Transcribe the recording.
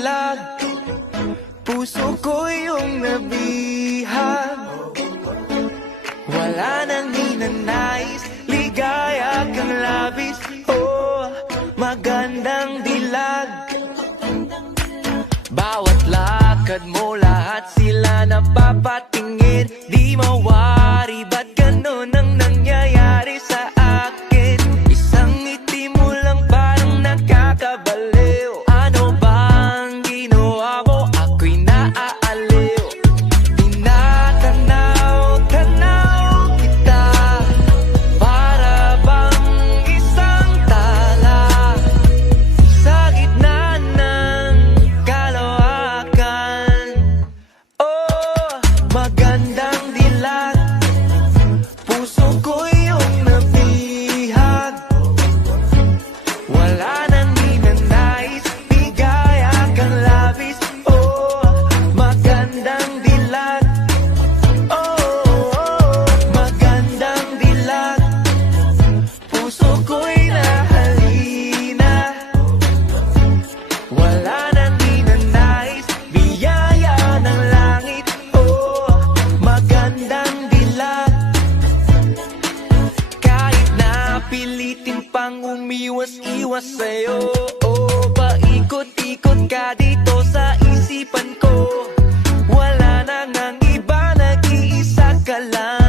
dilag, puso ko yung nabihag. Wala nang ninanais, ligaya kang labis. Oh, magandang dilag. Bawat lakad mo, lahat sila napapatingin. Di mawari, ba't ganun ang nangyayari sa akin? Isang ngiti mo lang parang nakakabaliw. Ano bang ginawa mo? Ako'y naaaliw. Tinatanaw-tanaw kita, para bang isang tala sa gitna ng kalawakan. Oh, magandang dilag, puso ko yung nabihag. Wala nang ninanais, bigaya kang labis. Oh, magandang dilag. Oh, magandang dilag, puso ko'y nahalina. Wala nang ninanais, biyaya ng langit. Oh, magandang dilag. Kahit na pilitin pang umiwas-iwas sa'yo, oh, paikot-ikot ka dito sa isipan ko. Wala nang ang iba, nag-iisa ka lang.